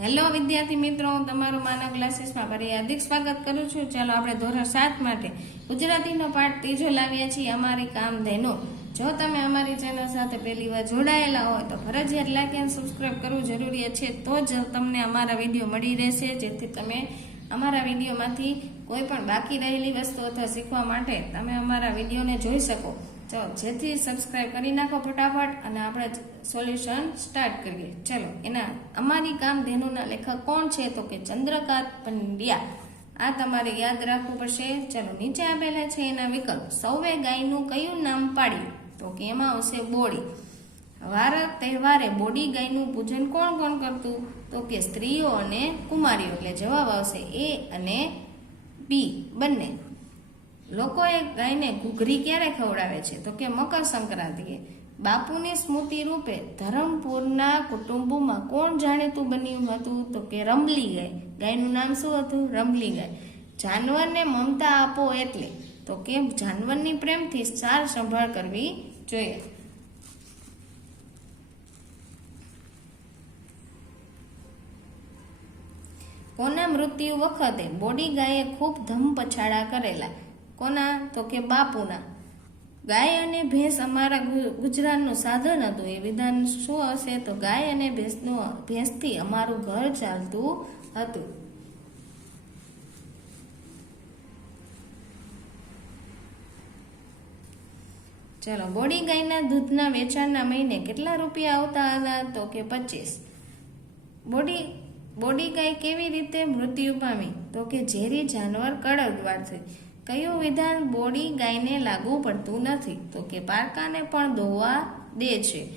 Hello વિદ્યાર્થી મિત્રો, હું તમારું માનવ ક્લાસીસમાં ફરી હાર્દિક સ્વાગત કરું છું. ચાલો આપણે ધોરણ સાત માટે ગુજરાતીનો પાઠ ત્રીજો લાવ્યા છીએ. અમારી કામધેનુ. જો તમે અમારી ચેનલ સાથે પહેલી વાર જોડાયેલા હોય તો ફરજિયાત લાઈક એન્ડ સબસ્ક્રાઈબ કરવું જરૂરી છે. તો જ તમને અમારા વીડિયો મળી રહેશે, જેથી તમે અમારા વિડીયોમાંથી કોઈ પણ બાકી રહેલી વસ્તુ અથવા શીખવા માટે તમે અમારા વિડીયોને જોઈ શકો. ચલો જેથી સબસ્ક્રાઇબ કરી નાખો ફટાફટ અને આપણે સોલ્યુશન સ્ટાર્ટ કરીએ. ચલો, એના અમારી કામ ધેનુના લેખક કોણ છે? તો કે ચંદ્રકાંત પંડ્યા. આ તમારે યાદ રાખવું પડશે. ચલો, નીચે આપેલા છે એના વિકલ્પ. સૌએ ગાયનું કયું નામ પાડ્યું? તો કે એમાં આવશે બોડી. વાર તહેવારે બોડી ગાયનું પૂજન કોણ કોણ કરતું? તો કે સ્ત્રીઓ અને કુમારીઓ. એટલે જવાબ આવશે એ અને બી, બંને. લોકોએ ગાયને ઘૂઘરી ક્યારે ખવડાવે છે? તો કે મકર સંક્રાંતિએ બાપુની સ્મૃતિ રૂપે ધરમપુરના કુટુંબોમાં કોણ જાણીતું બન્યું હતું? તો કે રમલી ગાય. ગાયનું નામ શું હતું? રમલી ગાય. જાનવરને મમતા આપો એટલે. તો કે જાનવરની પ્રેમથી સાર સંભાળ કરવી જોઈએ. કોના મૃત્યુ વખતે બોડી ગાયે ખૂબ ધમ પછાડા કરેલા? કોના? તો કે બાપુના. ગાય અને ભેંસ અમારા ગુજરાતનું સાધન હતું. એ વિધાન શું હશે? તો ગાય અને ભેંસનું, ભેંસથી અમારું ઘર ચાલતું હતું. ચલો, બોડી ગાયના દૂધના વેચાણના મહિને કેટલા રૂપિયા આવતા હતા? તો કે પચીસ. બોડી બોડી ગાય કેવી રીતે મૃત્યુ પામી? તો કે ઝેરી જાનવર કડકવાળથી કયું વિધાન બોડી ગાયને લાગુ પડતું નથી? તો કે પારકાને પણ દોવા દે છે.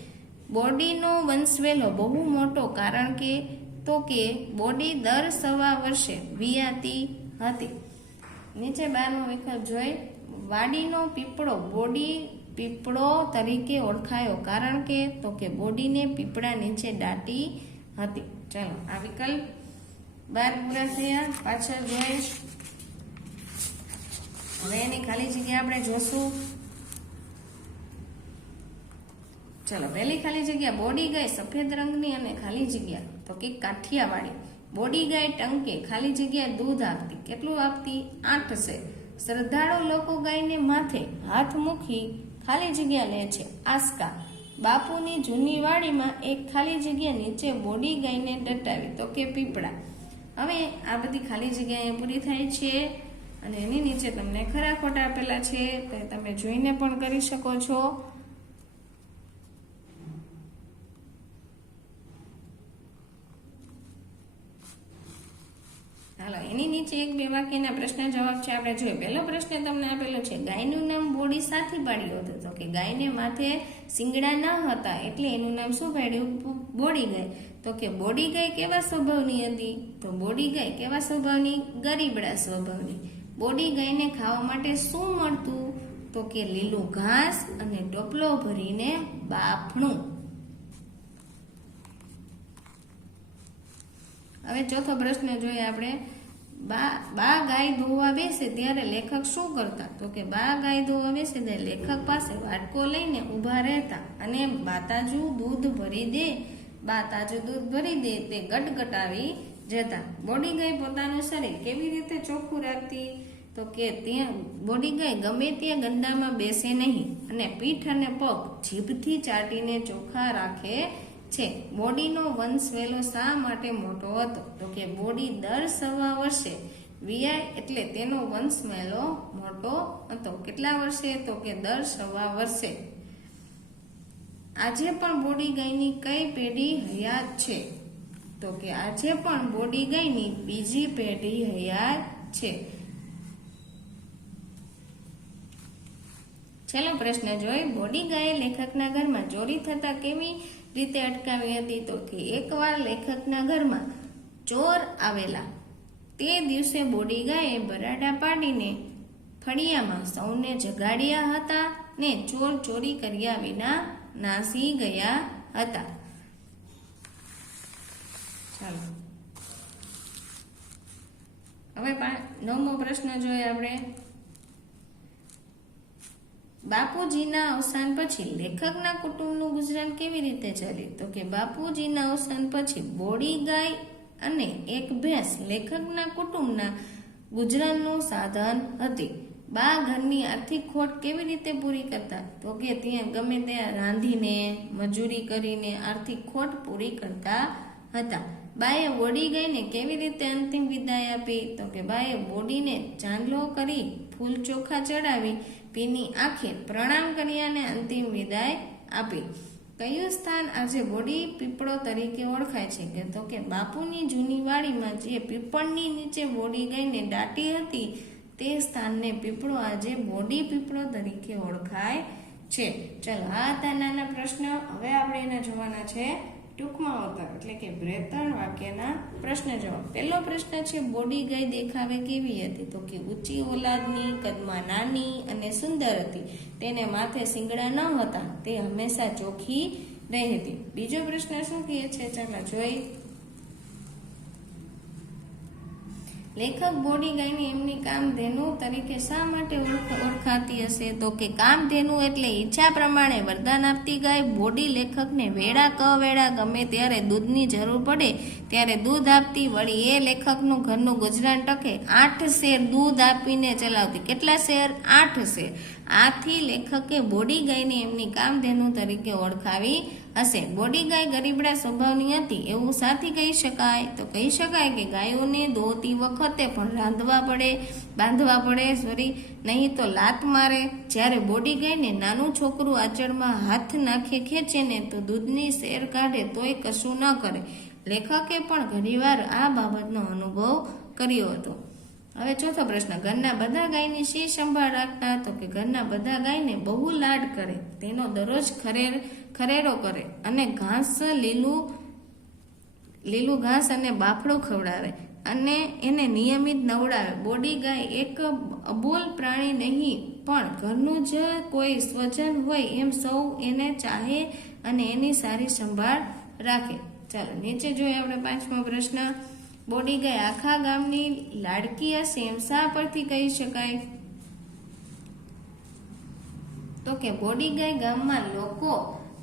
બોડીનો વંશવેલો બહુ મોટો કારણ કે તો કે બોડી દર સવા વર્ષે વિયાતી હતી. નીચે બારનો વિકલ્પ જોઈ. વાડીનો પીપળો બોડી પીપળો તરીકે ઓળખાયો કારણ કે તો કે બોડીને પીપળા નીચે દાટી હતી. ચાલો, આ વિકલ્પ બાર પૂરા થયા. પાછળ જોઈ. હવે એની ખાલી જગ્યા આપણે જોશું. ચલો, પહેલી ખાલી જગ્યા બોડી ગાય સફેદ રંગની અને ખાલી જગ્યા, તો કે કાઠિયાવાડી. બોડી ગાય ટંકે, ખાલી જગ્યા દૂધ આપતી. કેટલું આપતી? આઠ છે. શ્રદ્ધાળુ લોકો ગાયને માથે હાથ મૂકી ખાલી જગ્યા લે છે. આસ્કા. બાપુની જૂની વાડીમાં એક ખાલી જગ્યા નીચે બોડી ગાયને દટાવી તો કે પીપળા. હવે આ બધી ખાલી જગ્યા પૂરી થાય છે. અને એની નીચે તમને ખરા ખોટા આપેલા છે, તે તમે જોઈને પણ કરી શકો છો. હાલો, એની નીચે એક બે વાક્યના પ્રશ્ન જવાબ છે. આપણે જોઈએ, પહેલો પ્રશ્ન તમને આપેલો છે, ગાયનું નામ બોડી સાથી પાડ્યું હતું. તો કે ગાયને માથે શિંગડા ન હતા, એટલે એનું નામ શું પાડ્યું બોડી ગાય. તો કે બોડી ગાય કેવા સ્વભાવની હતી? તો બોડી ગાય કેવા સ્વભાવની? ગરીબડા સ્વભાવની. બોડી ગાયને ખાવા માટે શું મળતું? તો કે લીલું ઘાસ અને ટોપલો ભરીને બાફણું. હવે ચોથો પ્રશ્ન જોઈએ આપણે. બા બા ગાય ધોવા બેસે ત્યારે લેખક શું કરતા? તો કે બા ગાય ધોવા બેસે ત્યારે લેખક પાસે વાટકો લઈને ઊભા રહેતા અને બા તાજું દૂધ ભરી દે. બા તાજું દૂધ ભરી દે તે ગટગટાવી જતા. બોડી ગાય પોતાનું શરીર કેવી રીતે ચોખ્ખું રાખતી? તો કે ત્યાં બોડી ગાય ગમે ત્યાં ગંદામાં બેસે નહીં અને પીઠ અને પગ જીભથી ચાટીને ચોખ્ખા રાખે છે. બોડીનો વંશવેલો શા માટે મોટો હતો? તો કે બોડી દર સવા વર્ષે વિયાય એટલે તેનો વંશવેલો મોટો હતો. કેટલા વર્ષે? તો કે દર સવા વર્ષે. આજે પણ બોડી ગાયની કઈ પેઢી હયાત છે? તો કે આજે પણ બોડી ગાયની બીજી પેઢી હયાત છે. છેલ્લો પ્રશ્ન જોઈ બોડી ગાયે લેખકના ઘરમાં ચોરી થતા કેવી રીતે અટકાવી હતી તો કે એકવાર લેખકના ઘરમાં ચોર આવેલા. તે દિવસે બોડી ગાયે બરાડા પાડીને ફળિયામાં સૌને જગાડ્યા હતા ને ચોર ચોરી કર્યા વિના નાસી ગયા હતા. ચાલો. હવે નવમો પ્રશ્ન જોઈએ આપણે. બાપુજીના અવસાન પછી લેખકના કુટુંબનું ગુજરાન કેવી રીતે ચાલ્યું? તો કે બાપુજીના અવસાન પછી બોડી ગાય અને એક ભેંસ લેખકના કુટુંબના ગુજરાનનું સાધન હતી. બા ઘરની આર્થિક ખોટ કેવી રીતે પૂરી કરતા? તો કે ત્યાં ગમે ત્યાં રાંધીને, મજૂરી કરીને આર્થિક ખોટ પૂરી કરતા હતા. બાએ બોડી ગઈને કેવી રીતે અંતિમ વિદાય આપી? તો કે બાએ બોડીને ચાંદલો કરી ફૂલ ચોખા ચડાવી પીની આંખે પ્રણામ કર્યાને અંતિમ વિદાય આપી. કયું સ્થાન આજે બોડી પીપળો તરીકે ઓળખાય છે? કે તો કે બાપુની જૂની વાડીમાં જે પીપળની નીચે બોડી ગઈને દાટી હતી, તે સ્થાનને પીપળો આજે બોડી પીપળો તરીકે ઓળખાય છે. ચલો, આ હતા નાના પ્રશ્ન. હવે આપણે એને જોવાના છે. ટૂંકમાં આવતા, એટલે કે બ્રેતણ વાક્યના પ્રશ્ન જવાબ. પહેલો પ્રશ્ન છે, બોડી ગાય દેખાવે કેવી હતી? તો કે, ઊંચી ઓલાદની, કદમાં નાની અને સુંદર હતી. તેને માથે શિંગડા ન હતા, તે હંમેશા ચોખ્ખી રહી હતી બીજો પ્રશ્ન શું કહે છે? ચાલો જોઈ લેખક બોડી ગાયને એમની કામધેનુ તરીકે શા માટે ઓળખાતી હશે? તો કે કામધેનુ એટલે ઈચ્છા પ્રમાણે વરદાન આપતી ગાય. બોડી લેખકને વેળા ક વેળા ગમે ત્યારે દૂધની જરૂર પડે, ત્યારે દૂધ આપતી વળી એ લેખકનું ઘરનું ગુજરાન ટકે. આઠ શેર દૂધ આપીને ચલાવતી. કેટલા શેર? આઠ શેર. આથી લેખકે બોડી ગાયને એમની કામધેનુ તરીકે ઓળખાવી હશે. બોડી ગાય ગરીબડા સ્વભાવની હતી, એવું સાથી કહી શકાય. તો કહી શકાય કે ગાયોને દોતી વખતે પણ રાંધવા પડે, બાંધવા પડે સોરી નહીં તો લાત મારે. જ્યારે બોડી ગાયને નાનું છોકરું આચળમાં હાથ નાખે, ખેંચે ને તો દૂધની શેર કાઢે, તોય કશું ન કરે. લેખકે પણ ઘણીવાર આ બાબતનો અનુભવ કર્યો હતો. હવે ચોથો પ્રશ્ન, ઘરના બધા ગાયની શી સંભાળ રાખતા? તો કે ઘરના બધા ગાયને બહુ લાડ કરે, તેનો દરરોજ ખરેર, ખરેરો કરે અને ઘાસ લીલું લીલું ઘાસ અને બાફડું ખવડાવે અને એને નિયમિત નવડાવે. બોડી ગાય એક અબોલ પ્રાણી નહીં, પણ ઘરનું જ કોઈ સ્વજન હોય એમ સૌ એને ચાહે અને એની સારી સંભાળ રાખે. ચાલો, નીચે જોઈએ આપણે પાંચમો પ્રશ્ન. બોડી ગાય આખા ગામની લાડકી એમ શા પરથી કહી શકાય. તો કે બોડી ગાય ગામમાં લોકો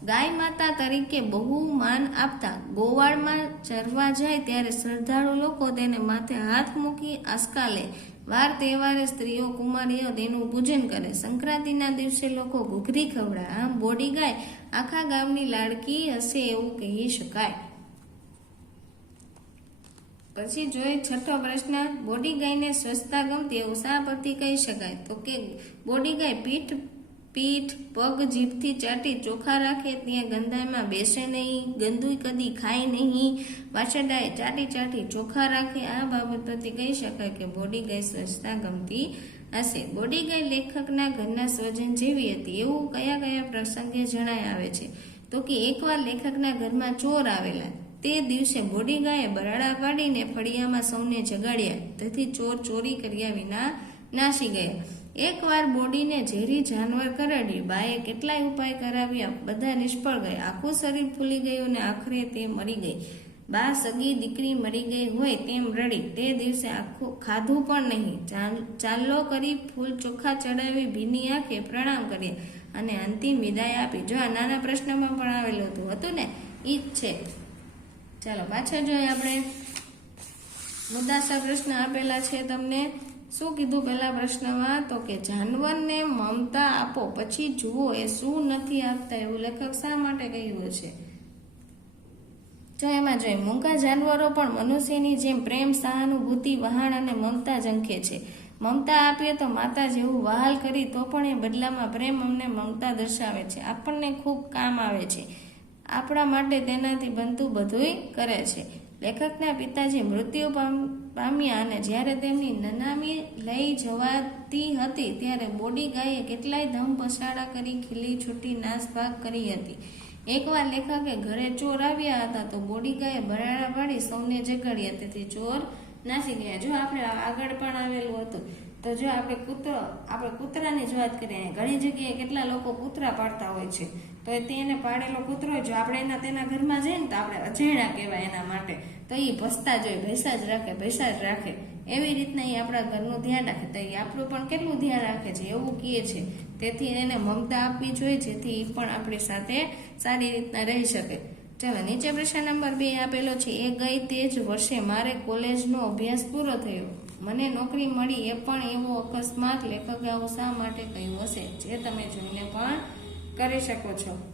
ગાય માતા તરીકે બહુ માન આપતા. ગોવાળમાં ચરવા જાય ત્યારે શ્રદ્ધાળુ લોકો તેને માથે હાથ મૂકી આસકા લે વાર તહેવારે સ્ત્રીઓ કુમારીઓ તેનું પૂજન કરે. સંક્રાંતિના દિવસે લોકો ઘૂઘરી ખવડાય આમ બોડી ગાય આખા ગામની લાડકી હશે એવું કહી શકાય. પછી જોઈએ છઠ્ઠો પ્રશ્ન, બોડી ગાયને સ્વચ્છતા ગમતી? એવું શા પરથી કહી શકાય. તો કે, બોડી ગાય પીઠ પીઠ, પગ જીભથી ચાટી ચોખ્ખા રાખે, ત્યાં ગંધાઈમાં બેસે નહીં, ગંદુ કદી ખાય નહીં, વાછરડાએ ચાટી ચાટી ચોખ્ખા રાખે. આ બાબત પરથી કહી શકાય કે બોડી ગાય સ્વચ્છતા ગમતી હશે. બોડી ગાય લેખકના ઘરના સ્વજન જેવી હતી. એવું કયા કયા પ્રસંગે જણાય આવે છે? તો કે, એકવાર લેખકના ઘરમાં ચોર આવેલા. તે દિવસે બોડી ગાયે બરાડા પાડીને ફળિયામાં સૌને જગાડ્યા. તેથી ચોર ચોરી કર્યા વિના નાસી ગયા. એકવાર બોડીને ઝેરી જાનવર કરડ્યું બાએ કેટલાય ઉપાય કરાવ્યા. બધા નિષ્ફળ ગયા. આખું શરીર ફૂલી ગયું અને આખરે તે મરી ગઈ. બા સગી દીકરી મરી ગઈ હોય તેમ રડી. તે દિવસે આખું ખાધું પણ નહીં. ચાલ- કરી ફૂલ ચોખા ચડાવી ભીની આંખે પ્રણામ કર્યા અને અંતિમ વિદાય આપી. જો આ નાના પ્રશ્નમાં પણ આવેલું હતું હતું ને? ઈ જ છે. ચાલો, પાછા જોઈએ આપણે. મુદ્દાસર પ્રશ્ન આપેલા છે તમને. શું કીધું પહેલા પ્રશ્નમાં? તો કે જાનવરને મમતા આપો, પછી જુઓ એ શું નથી આપતા એવું લેખક શા માટે કહ્યું છે જો એમાં જોઈએ, મૂંગા જાનવરો પણ મનુષ્યની જેમ પ્રેમ, સહાનુભૂતિ, વહાણ અને મમતા જંખે છે. મમતા આપીએ તો માતા જેવું વહાલ કરી તો પણ એ બદલામાં પ્રેમ અમને મમતા દર્શાવે છે. આપણને ખૂબ કામ આવે છે. આપણા માટે તેનાથી બનતું બધુંય કરે છે. લેખકના પિતાજી મૃત્યુ પામ્યા અને જ્યારે તેમની નનામી લઈ જવાતી હતી ત્યારે બોડી ગાયે કેટલાય ધમ પસાડા કરી ખીલી છૂટી નાસભાગ કરી હતી. એકવાર લેખકે ઘરે ચોર આવ્યા હતા તો બોડી ગાયે બરાડા પાડી સૌને જગાડ્યા તેથી ચોર નાસી ગયા. જો આપણે આગળ પણ આવેલું હતું, તો જો આપણે કૂતરો, આપણે કૂતરાની જ વાત કરીએ. ઘણી જગ્યાએ કેટલા લોકો કૂતરા પાડતા હોય છે. તો તેને પાડેલો કૂતરો જો આપણે એના તેના ઘરમાં જઈએ ને તો આપણે અજેણા કહેવાય એના માટે. તો એ ભસતા જ હોય ભૈસા જ રાખે ભૈસા જ રાખે. એવી રીતના એ આપણા ઘરનું ધ્યાન રાખે. તો એ આપણું પણ કેટલું ધ્યાન રાખે છે એવું કહે છે. તેથી એને મમતા આપવી જોઈએ જેથી એ પણ આપણી સાથે સારી રીતના રહી શકે. ચાલો, નીચે પ્રશ્ન નંબર બે આપેલો છે, એ ગઈ તે જ વર્ષે મારે કોલેજનો અભ્યાસ પૂરો થયો. મને નોકરી મળી એ પણ એવો અકસ્માત લેખકે આવું શા માટે કહ્યું હશે? જે તમે જોઈને પણ કરી શકો છો.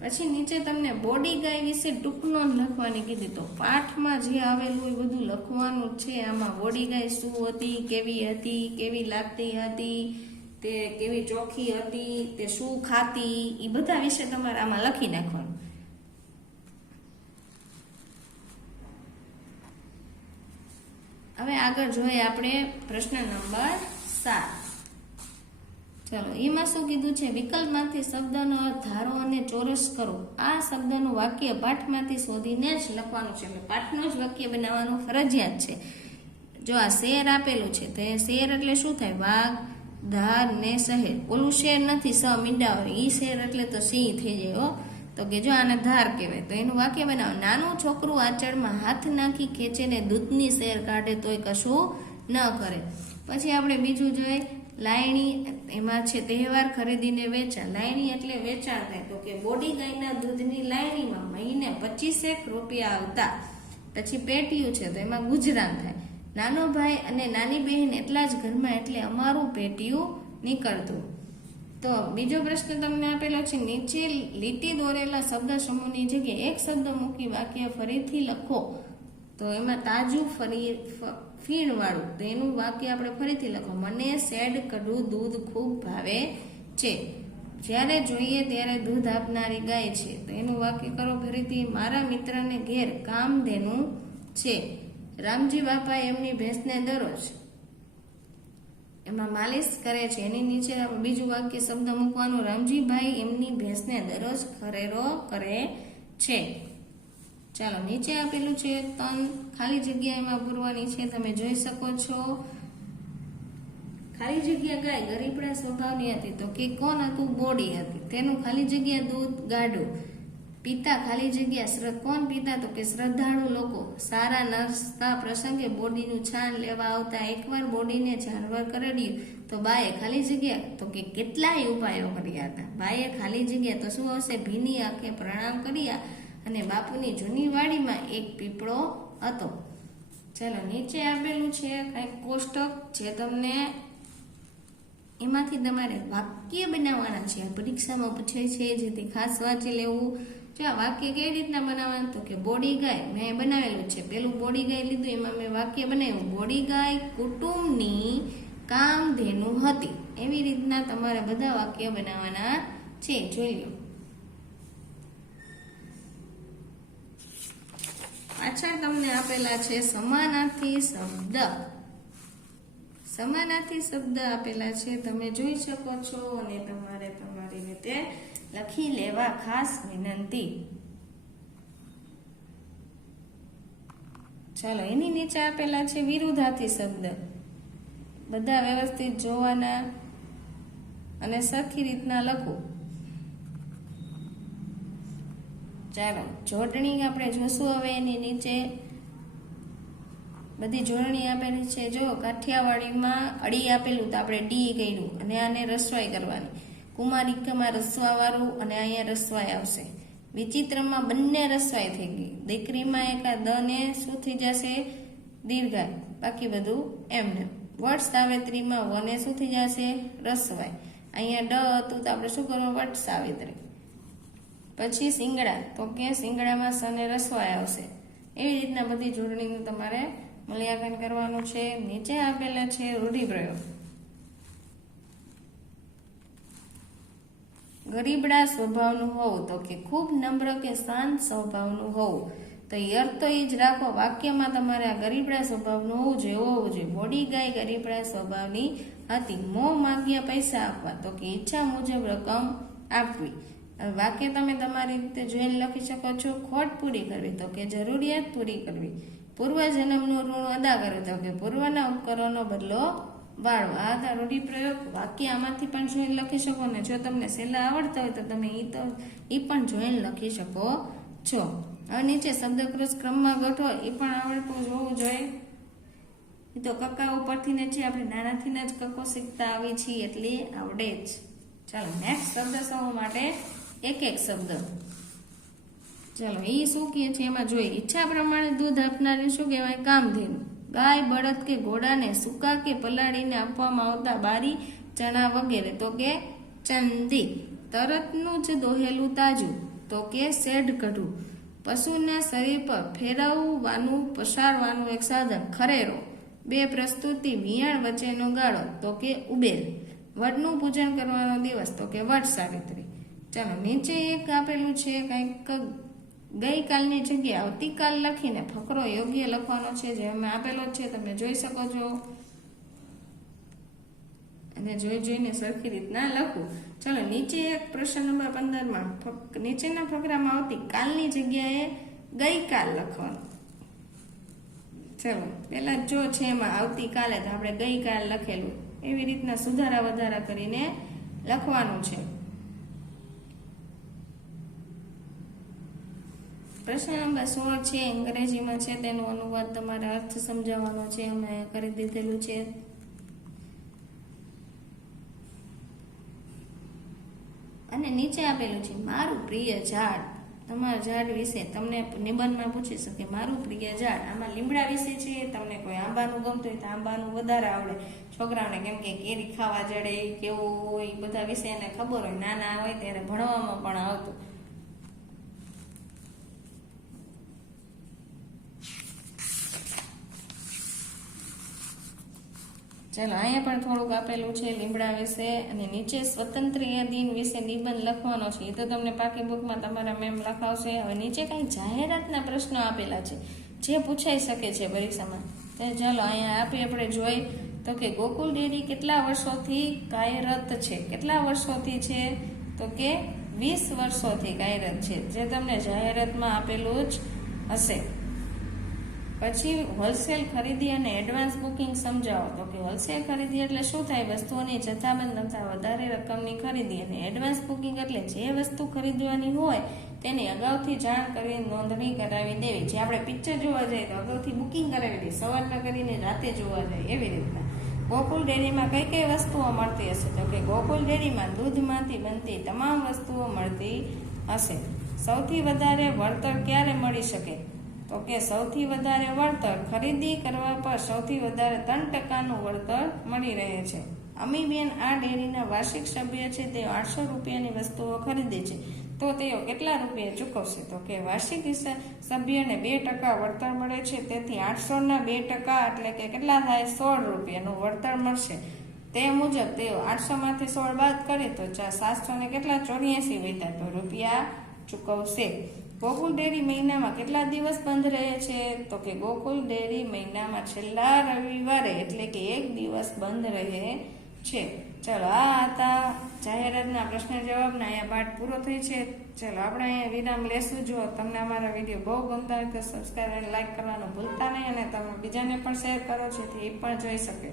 પછી નીચે તમને બોડી ગાય વિશે ટૂંકનો લખવાની કીધી. તો પાઠમાં જે આવેલું એ બધું લખવાનું છે. આમાં બોડી ગાય શું હતી, કેવી હતી, કેવી લાગતી હતી, તે કેવી ચોખ્ખી હતી, તે શું ખાતી, એ બધા વિશે તમારે આમાં લખી નાખવાનું. હવે આગળ જોઈએ આપણે પ્રશ્ન નંબર સાત. ચલો, એમાં શું કીધું છે? વિકલ્પમાંથી શબ્દનો અર્થ ધારો અને ચોરસ કરો. આ શબ્દનું વાક્ય પાઠમાંથી શોધીને જ લખવાનું છે. એટલે પાઠનું જ વાક્ય બનાવવાનું ફરજિયાત છે. જો આ શેર આપેલું છે, તો એ શેર એટલે શું થાય? વાઘ, ધાર ને શહેર. ઓલું શેર નથી, સ મીંડા હોય ઈ શેર એટલે તો સિંહ થઈ જાય, હો. તો કે જો આને ધાર કહેવાય, તો એનું વાક્ય બનાવો. નાનું છોકરું આચળમાં હાથ નાખી ખેંચે ને દૂધની શેર કાઢે તોય કશું ન કરે. પછી આપણે બીજું જોઈએ. લાયણી એમાં છે તહેવાર ખરીદીને વેચાણ લાયણી એટલે વેચાણ થાય. તો કે બોડી ગાયના દૂધની લાયણીમાં મહિને પચીસેક રૂપિયા આવતા. પછી પેટીયું છે તો એમાં ગુજરાન થાય. નાનો ભાઈ અને નાની બહેન એટલા જ ઘરમાં એટલે અમારું પેટીયું નીકળતું. તો બીજો પ્રશ્ન તમને આપેલો છે, નીચે લીટી દોરેલા શબ્દ સમૂહની જગ્યાએ એક શબ્દ મૂકી વાક્ય ફરીથી લખો. તો એમાં તાજું ફરી ફીણવાળું, તો એનું વાક્ય આપણે ફરીથી લખો. મને શેડ કડું દૂધ ખૂબ ભાવે છે. જ્યારે જોઈએ ત્યારે દૂધ આપનારી ગાય છે. તો એનું વાક્ય કરો ફરીથી, મારા મિત્રને ઘેર કામધેનું છે. રામજી બાપા એમની ભેંસને દરરોજ એમાં માલિશ કરે છે. એની નીચે આપણે બીજું વાક્ય શબ્દ મૂકવાનું. રામજીભાઈ એમની ભેંસને દરરોજ ખરેરો કરે છે. ચાલો, નીચે આપેલું છે તન. ખાલી જગ્યા એમાં પૂરવાની છે, તમે જોઈ શકો છો. ખાલી જગ્યા ગાય, ગરીબડા સ્વભાવની હતી. તો કે કોણ હતું? બોડી હતી. તેનું ખાલી જગ્યા દૂધ, ગાડું. પિતા ખાલી જગ્યા કોણ પિતા? તો કે શ્રદ્ધાળુ લોકો. સારા નર્સતા પ્રસંગે બોડીનું છાણ લેવા આવતા એકવાર બોડીને જાનવર કરડ્યું. તો બાએ ખાલી જગ્યા, તો કે કેટલાય ઉપાયો કર્યા હતા. બાએ ખાલી જગ્યા તો શું આવશે? ભીની આંખે પ્રણામ કર્યા. અને બાપુની જૂની વાડીમાં એક પીપળો હતો. ચાલો, નીચે આપેલું છે કંઈક કોષ્ટક જે તમને એમાંથી તમારે વાક્ય બનાવવાના છે. પરીક્ષામાં પૂછે છે જેથી ખાસ વાંચી લેવું. જો આ વાક્ય કેવી રીતના બનાવવાનું? તો કે બોડી ગાય, મેં બનાવેલું છે. પેલું બોડી ગાય લીધું, એમાં મેં વાક્ય બનાવ્યું. બોડી ગાય કુટુંબની કામધેનુ હતી. એવી રીતના તમારે બધા વાક્ય બનાવવાના છે. જોઈ લો. પાછળ તમને આપેલા છે, સમાનાર્થી શબ્દ. સમાનાર્થી શબ્દ આપેલા છે, તમે જોઈ શકો છો અને તમારે તમારી રીતે લખી લેવા ખાસ વિનંતી. ચાલો, એની નીચે આપેલા છે વિરુદ્ધાર્થી શબ્દ. બધા વ્યવસ્થિત જોવાના અને સરખી રીતના લખો. ચાલો, જોડણી આપણે જોશું હવે એની નીચે. બધી જોડણી આપેલી છે. જો, કાઠિયાવાડીમાં અડી આપેલું તો આપણે ડી ગયું અને આને રસવાઈ કરવાની. કુમારિકામાં રસવા વાળું અને અહીંયા રસવાઈ આવશે. વિચિત્રમાં બંને રસવાઈ થઈ ગઈ. દીકરીમાં એકા દ ને શું થઈ જશે દીર્ઘાય બાકી બધું એમને. વટ સાવેત્રીમાં વને શું થઈ જશે રસવાઈ. અહીંયા ડ હતું તો આપણે શું કરવું વટ સાવેત્રી. પછી સિંગડા તો કે સિંગડામાં અને રસવાઈ આવશે. એવી રીતના બધી જોડણીનું તમારે મૂલ્યાંકન કરવાનું છે. નીચે આપેલા છે રૂઢિપ્રયોગ. ગરીબડા સ્વભાવનું હોવું તો કે ખૂબ નમ્ર કે શાંત સ્વભાવનું હોવું. તો અર્થ તો એ જ રાખો. વાક્યમાં તમારે આ ગરીબડા સ્વભાવનું હોવું જોઈએ હોવું જોઈએ. બોડી ગાય ગરીબડા સ્વભાવની હતી. મો માગ્યા પૈસા આપવા. તો કે ઈચ્છા મુજબ રકમ આપવી. વાક્ય તમે તમારી રીતે જોઈને લખી શકો છો, ખોટ પૂરી કરવી તો કે જરૂરિયાત પૂરી કરવી. પૂર્વજન્મનું ઋણ અદા કરવું તો કે પૂર્વના ઉપકરણનો બદલો વાળો. આ હતા રૂઢિપ્રયોગ વાક્ય આમાંથી પણ જોઈને લખી શકો ને જો તમને સહેલા આવડતા હોય તો તમે એ તો એ પણ જોઈને લખી શકો છો. હવે નીચે શબ્દકૃષ ક્રમમાં ગોઠવો. એ પણ આવડતું જોવું જોઈએ. એ તો કક્કા ઉપરથી ને છે આપણે નાનાથી જ કક્કો શીખતા આવી છીએ એટલે આવડે જ. ચાલો નેક્સ્ટ શબ્દ સમૂહ માટે એક એક શબ્દ. ચાલો એ શું કહે છે? એમાં જોઈએ ઈચ્છા પ્રમાણે દૂધ આપનારને શું કહેવાય? કામધેનુ. ગાય, બળદ કે ઘોડાને સૂકા કે પલાળીને આપવામાં આવતા બારી, ચણા વગેરે. તો કે ચંદી. તરતનું જ દોહેલું તાજું. તો કે શેઢ કઢું પશુના શરીર પર ફેરવવાનું, પસારવાનું એક સાધન. ખરેરો. બે પ્રસ્તુતિ, વિયાણ વચ્ચેનો ગાળો. તો કે ઉબેર. વડનું પૂજન કરવાનો દિવસ. તો કે વટ સાવિત્રી. ચાલો, નીચે એક આપેલું છે, કંઈક ગઈકાલની જગ્યાએ આવતીકાલ લખીને ફકરો યોગ્ય લખવાનો છે, જે અમે આપેલો છે, તમે જોઈ શકો છો. અને જોઈ જોઈને સરખી રીતના લખવું ચલો, નીચે એક પ્રશ્ન નંબર પંદરમાં નીચેના ફકરામાં આવતી કાલની જગ્યાએ ગઈકાલ લખવાનું. ચલો પહેલાં જો છે એમાં આવતીકાલે, તો આપણે ગઈકાલ લખેલું. એવી રીતના સુધારા વધારા કરીને લખવાનું છે. પ્રશ્ન નંબર સોળ છે, અંગ્રેજીમાં છે તેનો અનુવાદ તમારે અર્થ સમજાવવાનો છે, અમે કરી દીધેલું છે. અને નીચે આપેલું છે, મારું પ્રિય ઝાડ. તમારા ઝાડ વિશે તમને નિબંધમાં પૂછી શકે, મારું પ્રિય ઝાડ. આમાં લીમડા વિશે છે, તમને કોઈ આંબાનું ગમતું હોય તો આંબાનું વધારે આવડે. છોકરાઓને કેમ કે કેરી ખાવા જડે, કેવું હોય બધા વિશે એને ખબર હોય, નાના હોય ત્યારે ભણવામાં પણ આવતું. ચાલો, અહીંયા પણ થોડુંક આપેલું છે, લીમડા વિશે અને નીચે સ્વતંત્રીય દિન વિશે નિબંધ લખવાનો છે. એ તો તમને પાકી બુકમાં તમારા મેમ લખાવશે. હવે નીચે કાંઈ જાહેરાતના પ્રશ્નો આપેલા છે. જે પૂછાઈ શકે છે પરીક્ષામાં. તો ચાલો, અહીંયા આપી આપણે જોઈ. તો કે, ગોકુલ ડેરી કેટલા વર્ષોથી કાર્યરત છે? કેટલા વર્ષોથી છે? તો કે, વીસ વર્ષોથી કાર્યરત છે. જે તમને જાહેરાતમાં આપેલું જ હશે. પછી હોલસેલ ખરીદી અને એડવાન્સ બુકિંગ સમજાવો. તો કે હોલસેલ ખરીદી એટલે શું થાય? વસ્તુઓની જથ્થાબંધ તથા વધારે રકમની ખરીદી અને એડવાન્સ બુકિંગ એટલે જે વસ્તુ ખરીદવાની હોય તેની અગાઉથી જાણ કરી નોંધણી કરાવી દેવી. જે આપણે પિક્ચર જોવા જઈએ તો અગાઉથી બુકિંગ કરાવી દઈએ. સવારના કરીને રાતે જોવા જઈએ. એવી રીતના. ગોકુલ ડેરીમાં કઈ કઈ વસ્તુઓ મળતી હશે? તો કે ગોકુલ ડેરીમાં દૂધમાંથી બનતી તમામ વસ્તુઓ મળતી હશે. સૌથી વધારે વળતર ક્યારે મળી શકે? તો કે સૌથી વધારે વળતર ખરીદી કરવા પર સૌથી વધારે ત્રણ ટકાનું વળતર મળી રહે છે. અમીબેન આ ડેરીના વાર્ષિક સભ્ય છે, તે આઠસો રૂપિયાની વસ્તુઓ ખરીદે છે. તો તેઓ કેટલા રૂપિયા ચૂકવશે? તો કે વાર્ષિક સભ્યને બે ટકા વળતર મળે છે, તેથી આઠસોના બે ટકા એટલે કે કેટલા થાય? સોળ રૂપિયાનું વળતર મળશે. તે મુજબ તેઓ આઠસોમાંથી સોળ બાદ કરે તો સાતસો ને કેટલા? ચોર્યાસી વેતા તો રૂપિયા ચૂકવશે. ગોકુલ ડેરી મહિનામાં કેટલા દિવસ બંધ રહે છે? તો કે ગોકુલ ડેરી મહિનામાં છેલ્લા રવિવારે એટલે કે એક દિવસ બંધ રહે છે. ચલો, આ હતા જાહેરાતના પ્રશ્ન જવાબના. અહીંયા પાઠ પૂરો થઈ છે. ચલો, આપણે અહીંયા વિરામ લેશું. જો તમને અમારા વીડિયો બહુ ગમતા હોય તો સબસ્ક્રાઈબ અને લાઇક કરવાનું ભૂલતા નહીં અને તમે બીજાને પણ શેર કરો જેથી એ પણ જોઈ શકે.